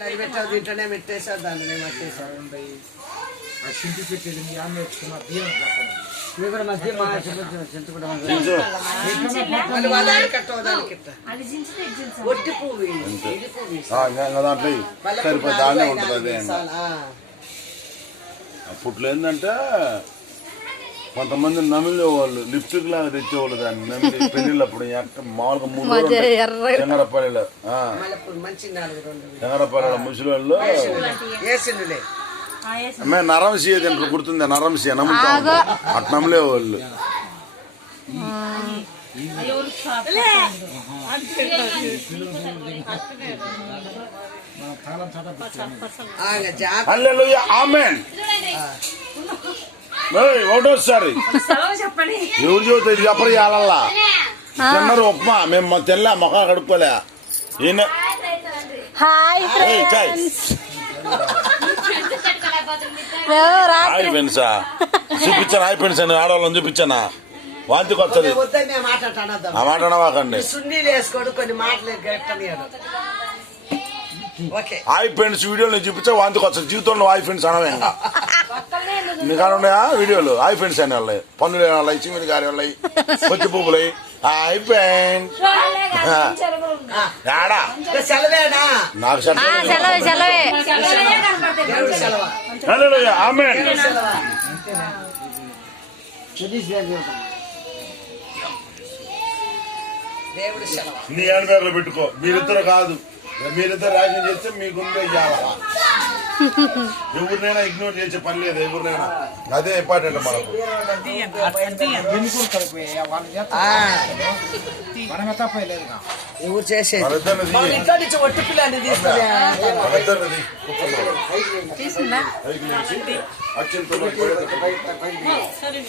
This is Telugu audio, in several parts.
దీంట్లోనే పెట్టేసారు దాన్ని చింటి పెట్టేది బియ్యం ఒట్టి పువ్వు సరిపోతానే ఉంటుంది. అప్పట్లో ఏంటంటే కొంతమంది నమిలే వాళ్ళు లిప్స్టిక్ లాగా తెచ్చేవాళ్ళు దాన్ని నమిలి పెళ్లిళ్ళప్పుడు మామూలుగా చెంగరపల్లిలో ముసలి వాళ్ళు నరంసీ తింటారు గుర్తుందా? నరంసీ నమ్ముతా అటు నమ్మలే వాళ్ళు. ఒకటోసారి ఎవరు చదువుతుంది చెప్పరు ఇవాళ తిన్నారు ఉప్మా మేము తెల్లా మొక్క కడుక్కోలే ఈయన హాయ్ ఫ్రెండ్సా చూపించాను. హాయ్ ఫ్రెండ్స్ అని ఆడవాళ్ళని చూపించానా? వాంతికి వస్తుంది ఆ మాట అనవాకండి. హాయ్ ఫ్రెండ్స్ వీడియోలు నేను చూపించా వాంతికి వస్తుంది. జీవితంలో హాయ్ ఫ్రెండ్స్ అనవే నీకు ఉన్నాయా వీడియోలు? హాయ్ ఫ్రెండ్స్ అని వాళ్ళవి పన్నులు వాళ్ళవి చిమిరి గారి వాళ్ళవి కొద్ది పువ్వులవి హాయ్ ఫ్రెండ్స్ యాడా నాకు నీ హ్యాండ్ బ్యాగ్ లో పెట్టుకో. మీరిద్దరు కాదు, మీరిద్దరు రాజ్యం చేస్తే మీకుందే ఇవ్వాలా. ఎవరినైనా ఇగ్నోర్ చేసే పని లేదు. ఎవరినైనా అదే ఇంపార్టెంట్ మనకు. ఎవరు చేసేది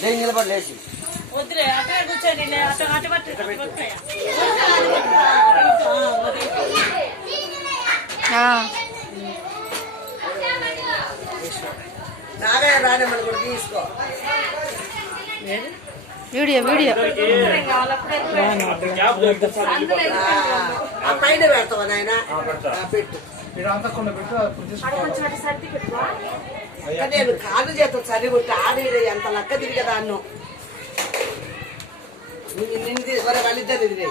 నిలబడలేసి నాగే రానమ్మని కూడా తీసుకో. వీడియో ఆ పైన పెడతావా నాయన? పెట్టు. నేను కాళ్ళు చేత చదివితే ఆడి ఎంత లక్క తిరిగదాన్ను వాళ్ళిద్దరు దిగు